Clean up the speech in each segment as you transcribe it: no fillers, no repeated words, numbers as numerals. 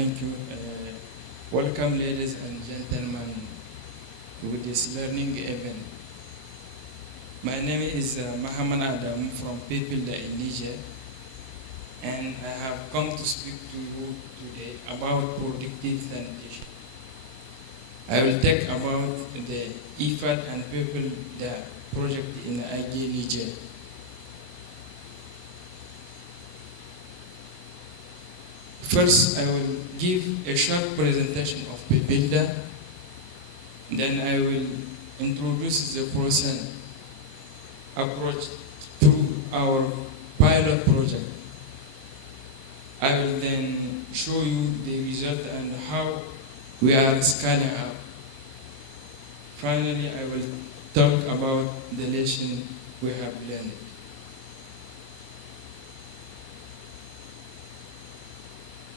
Thank you. Welcome, ladies and gentlemen, to this learning event. My name is Mohamed Adam from PPILDA in Niger, and I have come to speak to you today about productive sanitation. I will talk about the IFAD and PPILDA project in Aguie, Niger. First, I will give a short presentation of PPILDA, then I will introduce the process approach to our pilot project. I will then show you the result and how we are scaling up. Finally, I will talk about the lesson we have learned.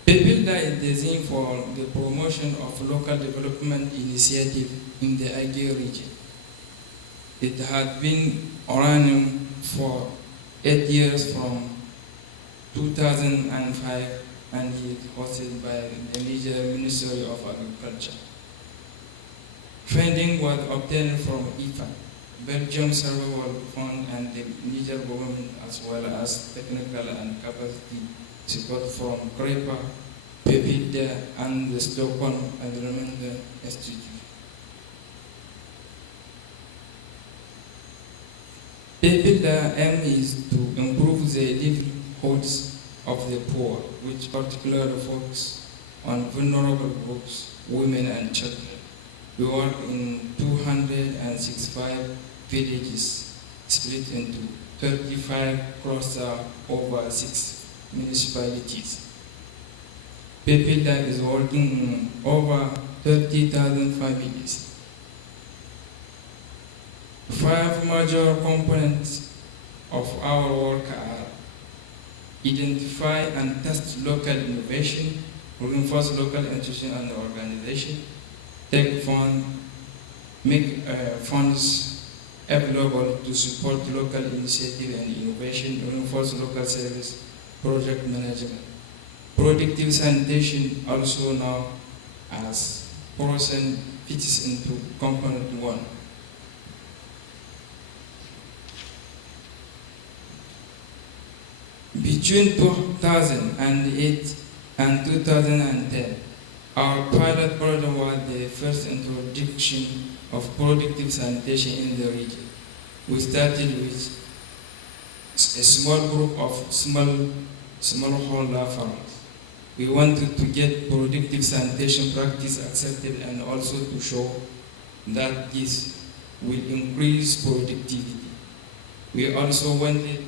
PPILDA is designed for the promotion of local development initiative in the Aguie region. It had been running for 8 years from 2005 and is hosted by the Niger Ministry of Agriculture. Funding was obtained from IFAD, Belgium Survival Fund, and the Niger government, as well as technical and capacity support from Excreta, PPILDA, and the Stockholm Environmental Institute. PPILDA aim is to improve the livelihoods of the poor, which particularly focus on vulnerable groups, women and children. We work in 265 villages split into 35 clusters over 6 municipalities. PPILDA is working in over 30,000 families. 5 major components of our work are identify and test local innovation, reinforce local institution and organization, take fund, make funds available to support local initiative and innovation, reinforce local service, project management. Productive sanitation, also known as process, fits into component 1. Between 2008 and 2010, our pilot project was the first introduction of productive sanitation in the region. We started with a small group of smallholder farmers. We wanted to get productive sanitation practice accepted and also to show that this will increase productivity. We also wanted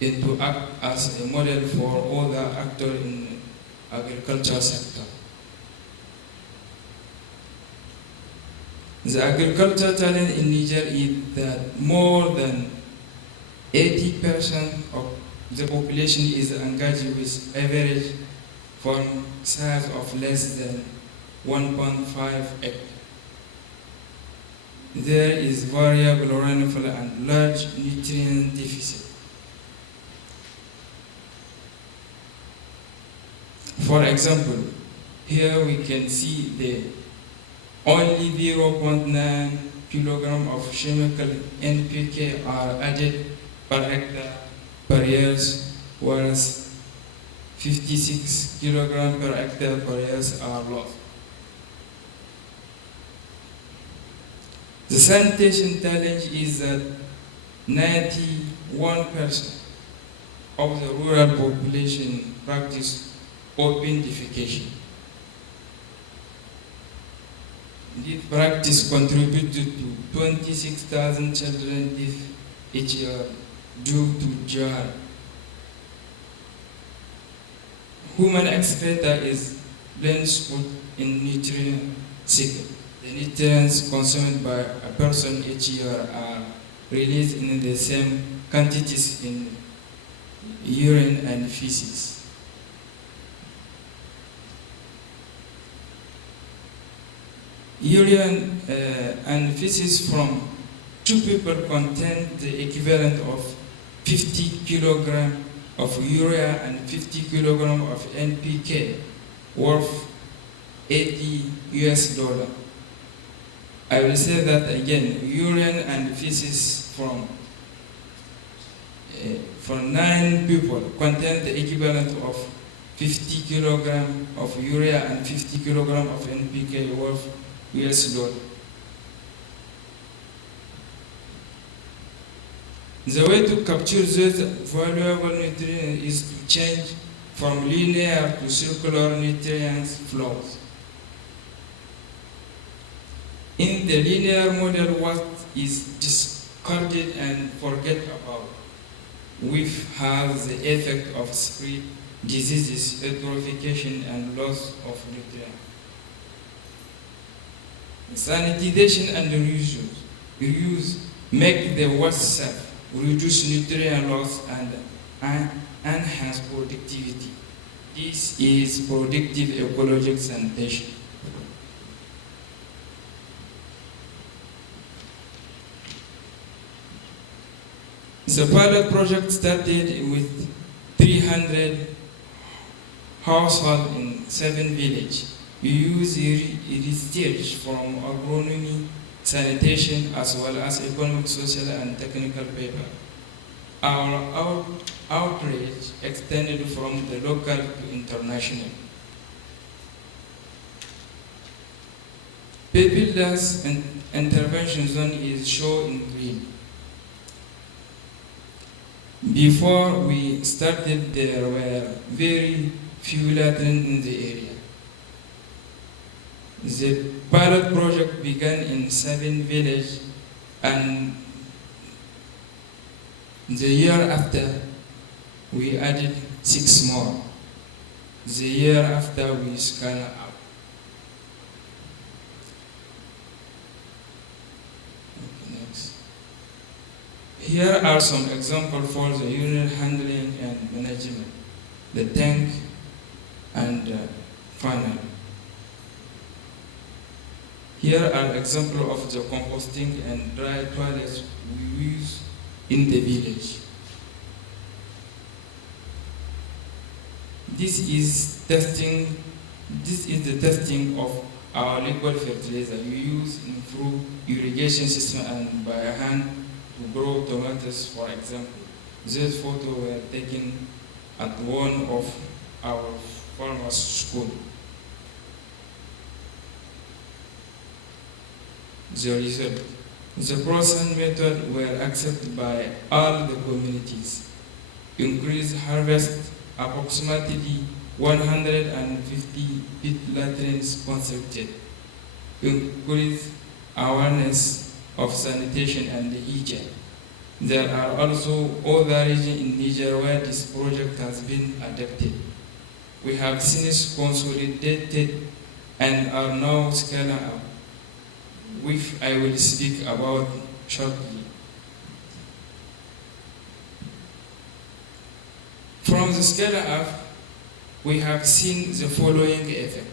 it to act as a model for other actors in the agriculture sector. The agriculture challenge in Niger is that more than 80% of the population is engaged with average farm size of less than 1.5 hectares. There is variable rainfall and large nutrient deficit. For example, here we can see the only 0.9 kilogram of chemical NPK are added per hectare per year, whereas 56 kilograms per hectare per year are lost. The sanitation challenge is that 91% of the rural population practice open defecation. This practice contributed to 26,000 children deaths each year due to jar. Human excreta is blend spot in nutrient cycle. The nutrients consumed by a person each year are released in the same quantities in urine and feces. Urine and feces from 2 people contain the equivalent of 50 kilograms of urea and 50 kilograms of NPK. worth $80. I will say that again, urine and feces from 9 people contain the equivalent of 50 kilogram of urea and 50 kilogram of NPK worth $. The way to capture those valuable nutrients is to change from linear to circular nutrient flows. In the linear model, what is discarded and forget about, which has the effect of spread diseases, eutrophication, and loss of nutrients. Sanitation and reuse make the waste safe, reduce nutrient loss, and enhance productivity. This is productive ecological sanitation. The pilot project started with 300 households in 7 villages. We use research from agronomy, sanitation, as well as economic, social, and technical paper. Our outreach extended from the local to international. PPILDA's intervention zone is shown in green. Before we started, there were very few latrines in the area. The pilot project began in 7 villages, and the year after we added 6 more. The year after we scaled up. Okay, next. Here are some examples for the unit handling and management, the tank and funnel. Here are examples of the composting and dry toilets we use in the village. This is the testing of our liquid fertilizer we use in through irrigation system and by hand to grow tomatoes, for example. These photos were taken at one of our farmers' school. The result. The process method were accepted by all the communities. Increased harvest approximately 150 pit latrines constructed. Increased awareness of sanitation and hygiene. There are also other regions in Niger where this project has been adopted. We have since consolidated and are now scaling up, which I will speak about shortly. From the scale up, we have seen the following effect.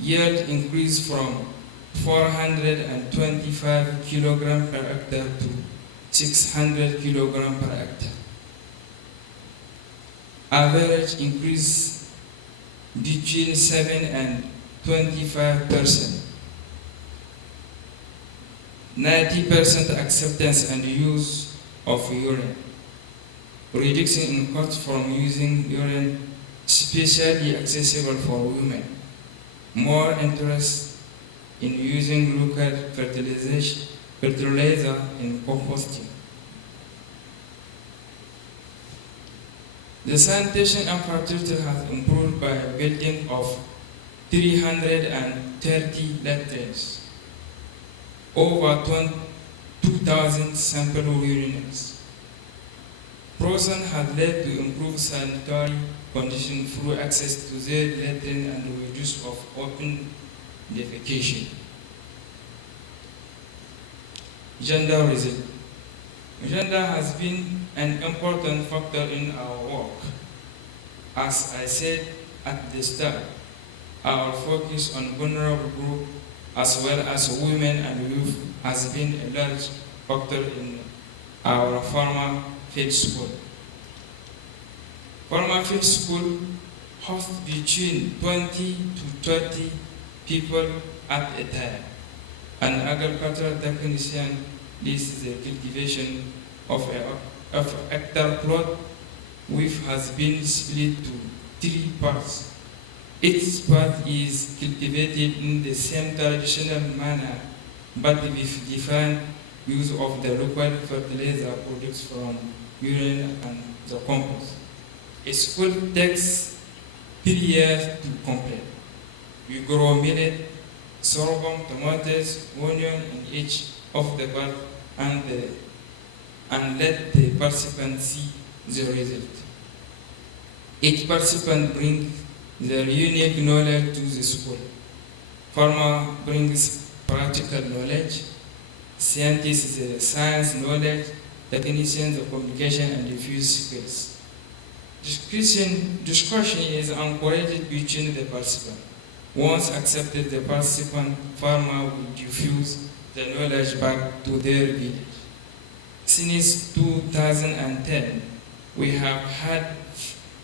Yield increased from 425 kilogram per hectare to 600 kilogram per hectare. Average increase between 7 and 25%. 90% acceptance and use of urine. Reduction in cost from using urine, especially accessible for women. More interest in using local fertilizer in composting. The sanitation infrastructure has improved by building of 330 latrines. Over 2,000 sample urinaries. Process has led to improved sanitary conditions through access to their latrine and reduce of open defecation. Gender result. Gender has been an important factor in our work. As I said at the start, our focus on vulnerable groups as well as women and youth has been a large factor in our farmer field school. Farmer field school host between 20 to 30 people at a time. An agricultural technician leads the cultivation of a hectare plot, which has been split to 3 parts. Each part is cultivated in the same traditional manner, but with different use of the local fertilizer products from urine and the compost. A school takes 3 years to complete. We grow millet, sorghum, tomatoes, onion in each of the parts and let the participants see the result. Each participant brings their unique knowledge to the school. Farmer brings practical knowledge, scientists the science knowledge, technicians the communication and diffuse skills. Discussion is encouraged between the participants. Once accepted, the participant farmer will diffuse the knowledge back to their village. Since 2010, we have had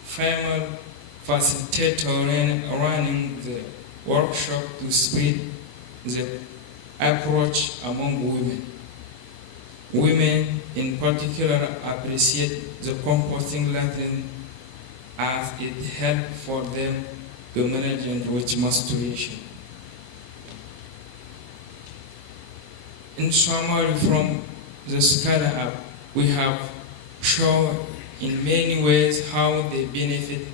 female facilitator running the workshop to spread the approach among women. Women in particular appreciate the composting lesson as it helps for them to manage enriched menstruation. In summary, from the Scala app, we have shown in many ways how the benefits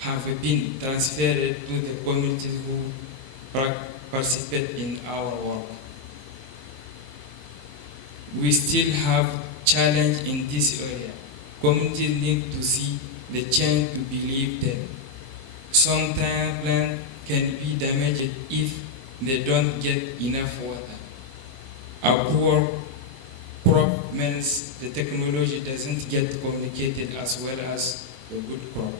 have been transferred to the communities who participate in our work. We still have challenge in this area. Communities need to see the change to believe them. Sometimes plants can be damaged if they don't get enough water. A poor crop means the technology doesn't get communicated as well as a good crop.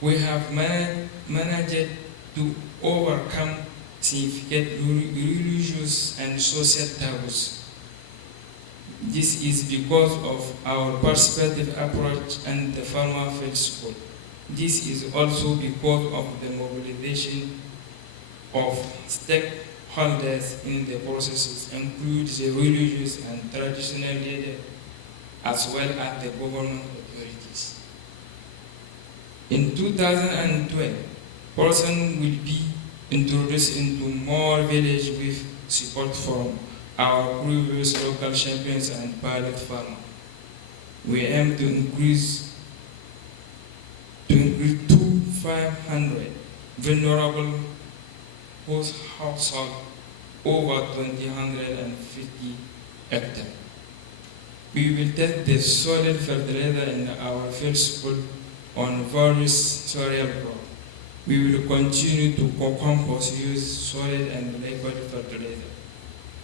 We have managed to overcome significant religious and social taboos. This is because of our perspective approach and the farmer field support. This is also because of the mobilization of stakeholders in the processes, include the religious and traditional leaders, as well as the government authorities. In 2012, person will be introduced into more villages with support from our previous local champions and pilot farmers. We aim to increase to 500 vulnerable households over 250 hectares. We will test the solid fertilizer in our field school on various soil crops. We will continue to compost, use solid and liquid fertilizer,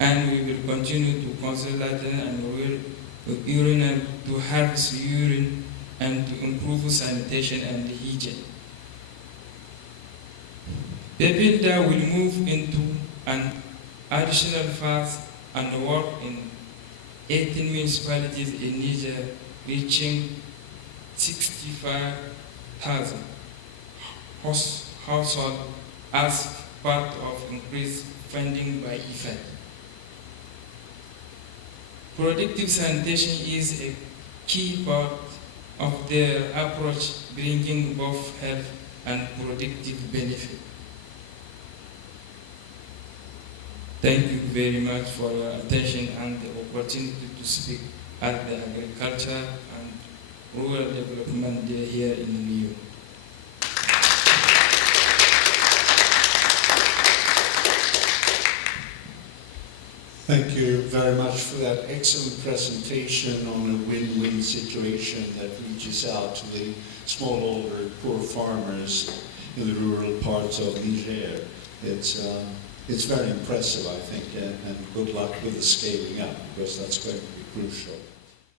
and we will continue to consolidate and urine to harvest urine and to improve sanitation and hygiene. PPILDA will move into an additional phase and work in 18 municipalities in Niger, reaching 65,000 households as part of increased funding by IFAD. Productive sanitation is a key part of their approach, bringing both health and productive benefit. Thank you very much for your attention and the opportunity to speak at the Agriculture and Rural Development Day here in Rio. Thank you very much for that excellent presentation on a win-win situation that reaches out to the smallholder and poor farmers in the rural parts of Niger. It's very impressive, I think, and good luck with the scaling up, because that's going to be crucial.